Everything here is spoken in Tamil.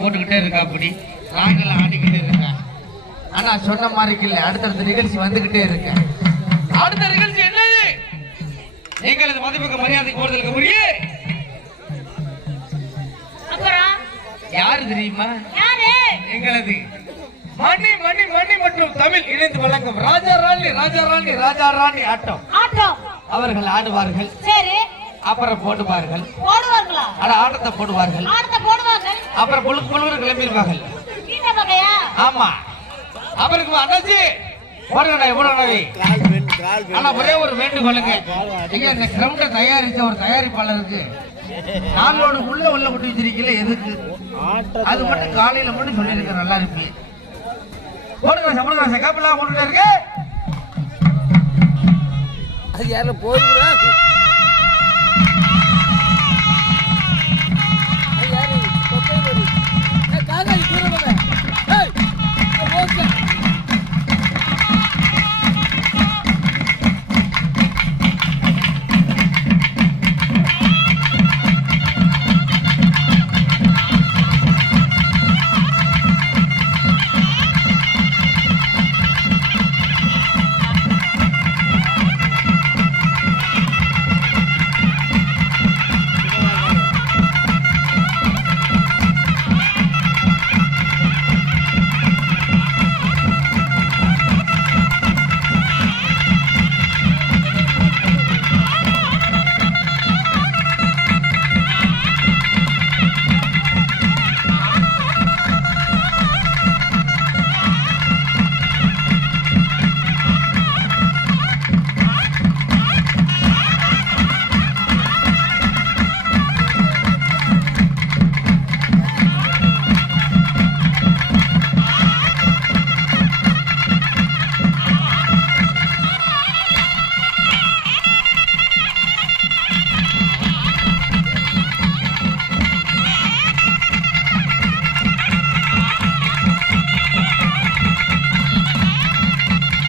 போட்டுக்கிட்டே இருக்கா. அப்படி நாங்கள் ஆடிக்கிட்டே இருக்கேன். ஆனா சொன்ன மாதிரி இல்லை, அடுத்தடுத்த நிகழ்ச்சி வந்துகிட்டே இருக்கு. அடுத்த நிகழ்ச்சி என்னது? எங்களது மதிப்புக்கு மரியாதைக்கு போறதுக்கு முடிய யாரு தெரியுமா? எங்களது மணி மணி மணி மற்றும் தமிழ் இணைந்து வழங்கும் ராஜா ராணி ராஜா ராணி ராஜா ராணி ஆட்டம் அவர்கள் ஆடுவார்கள். அப்புறம் போடுவார்கள். ஆட்டத்தை போடுவார்கள். அப்புறம் புழுக்கு புழுக்கு கிளம்பிடுவார்கள். ஆமா, அவருக்கு அண்ணாச்சி ஆனா ஒரே ஒரு வேண்டுகோளுங்க, இந்த கிரவுண்டை தயாரிச்ச ஒரு தயாரிப்பாளருக்கு நாளோடு உள்ள கொண்டு வச்சிருக்கீங்களே எதுக்கு? அது மட்டும் காலையில மட்டும் சொல்லியிருக்க நல்லா இருக்கு. போடுங்க சம்பளம் காப்பெல்லாம் போட்டுட்டு இருக்கு. அது யாரும் போய்